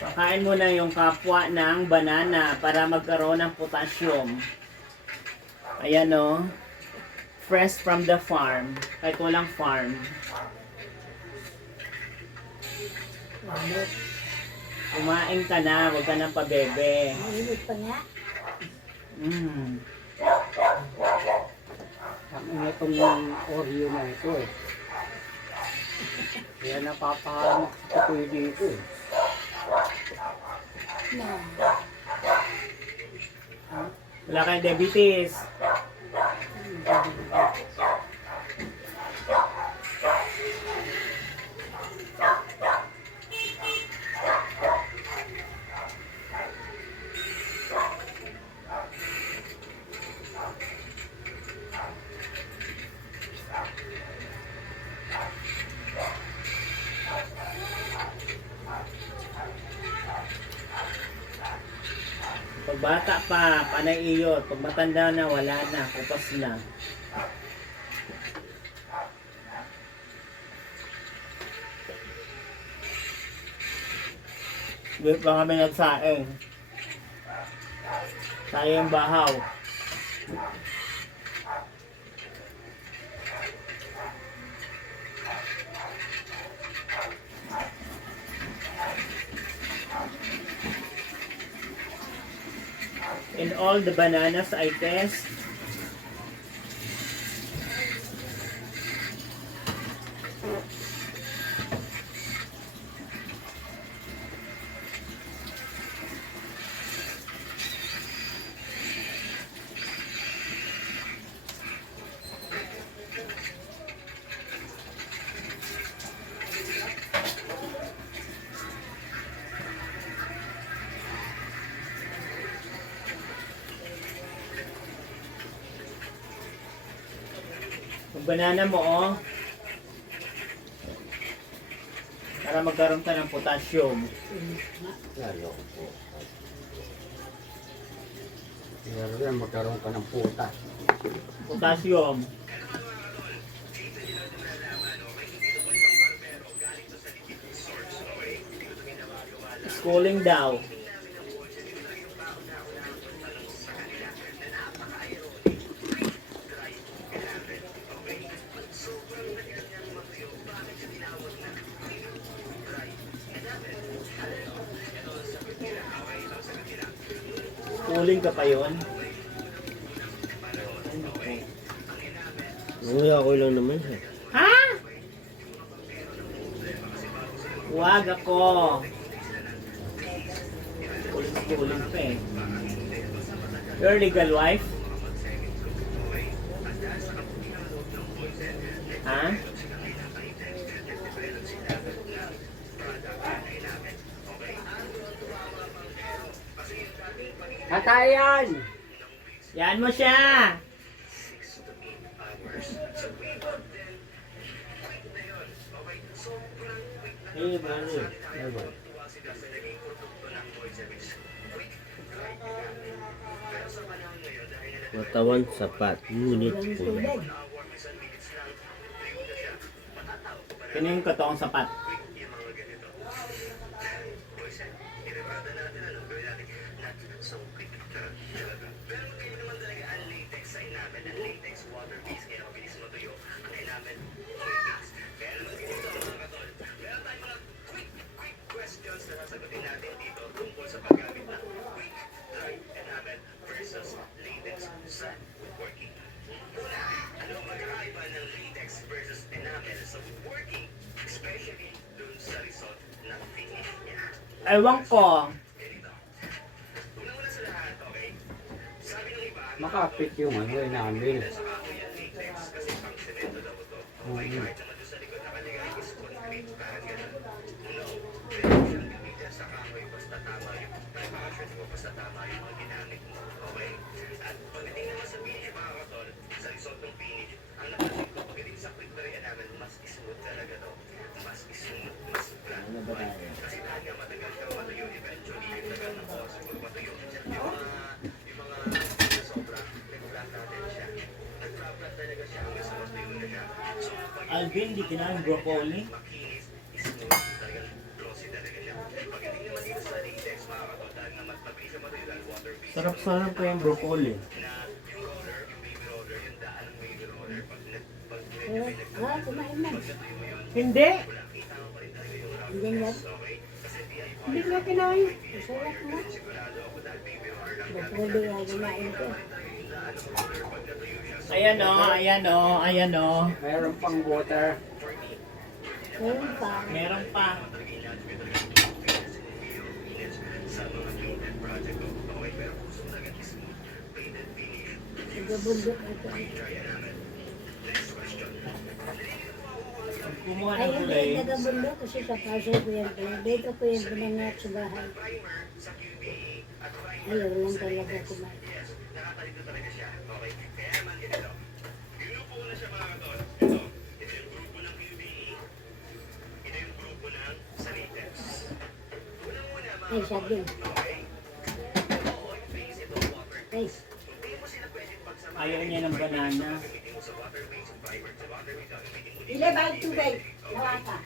Pakain mo na yung kapwa ng banana para magkaroon ng potassium. Ayan o. Fresh from the farm. Kahit walang farm. Kumain ka na, huwag ka nang pabebe. Mahilig pa nga. Ang itong Oreo na ito eh. Kaya napapahamak ito dito eh. No. Wala kang diabetes. Pag bata pa, panay iyot. Pag matanda na, wala na. Kupas na. Hindi pa kami nagsaing. Sayang bahaw. In all the bananas I test, yung banana mo, oh, para magkaroon ka ng potassium. Lalo ko po. Lalo yan magkaroon ka ng putas. Potassium. Schooling daw. Schooling ka pa yun? Okay lang naman siya. Ha? Wag ako. Schooling pa eh. Your legal wife? Ha? Katayan! Yan mo siya! Eh, brother. Matawan sapat, ngunit kulang. Kano yung katoong sapat? Ewan ko. Makapit yung ano eh namin. Ano ba tayo? Alvin, di kinain broccoli. Sarap-sarap pa yung broccoli. Kumain na. Hindi! Hindi nga. Hindi na kinain. Masarap na. Bakuli nga kumain ko. Ayan o, ayan o, ayan o. Mayroon pang water. Meron pa. Meron pa. Nagabundok ito. Kumuha Ay, ng hindi gulay. nagabundok kasi sa paso ko yan. Dito ko yung binangat sa bahay. Ayaw lang talaga kumain. Ay, sabi. Ay, Ayaw niya ng banana. ilabay tubig. Nawata.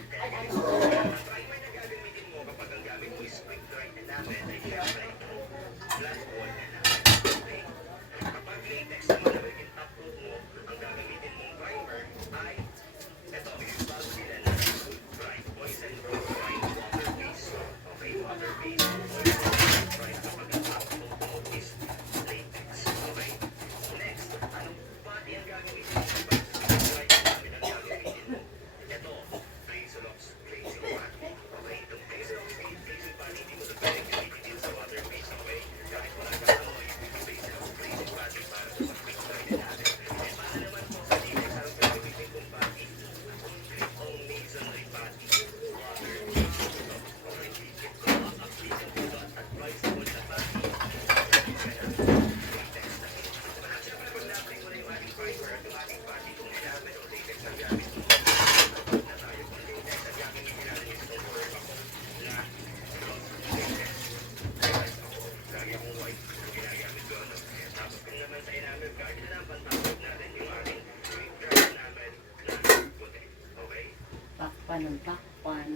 Takpan ng takpan.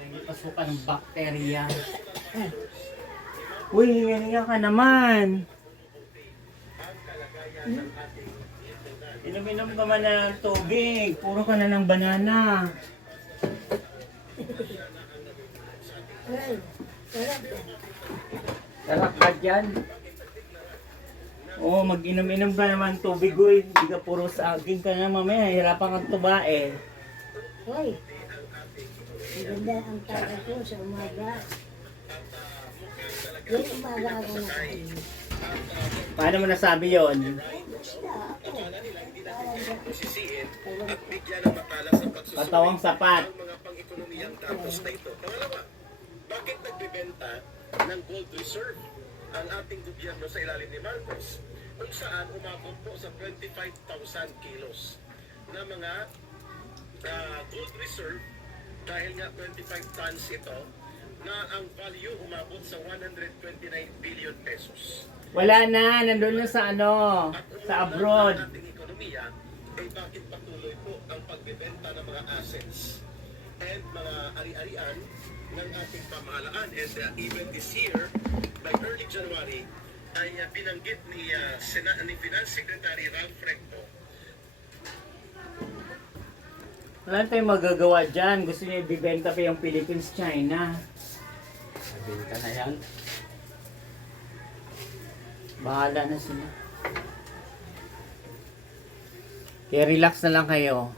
Hindi pasukan ng bakterya. Uy, hinga ka naman. Inom-inom ka man na ng tubig. Puro ka na ng banana. Ay, sarap. Sarap ka dyan. Oo, mag-inom-inom ka naman ng tubig, uy. Hindi ka puro saging ka na mamaya. Hirapan kang tubae. Hoy, maganda ang taga ko sa umaga. Yung umaga ako nakain. Paano mo nasabi yon? Basta ako. bigyan ng matalas ang pagsusulit Patawang sapat. ng mga pang-ekonomiyang datos na ito. Pangalawa, bakit nagbibenta ng gold reserve ang ating gobyerno sa ilalim ni Marcos kung saan umabot po sa 25,000 kilos na mga gold reserve dahil nga 25 tons ito na ang value umabot sa 129 billion pesos. Wala na, nandun na sa ano, sa abroad. Ang ating ekonomiya ay bakit patuloy po ang pagbebenta ng mga assets and mga ari-arian ng ating pamahalaan. And even this year, by early January, ay binanggit ni Finance Secretary Ralph Recto. Wala tayong magagawa dyan. Gusto niya ibibenta pa yung Philippines, China. Sabihin ka na yan. Bahala na sila. Kaya relax na lang kayo.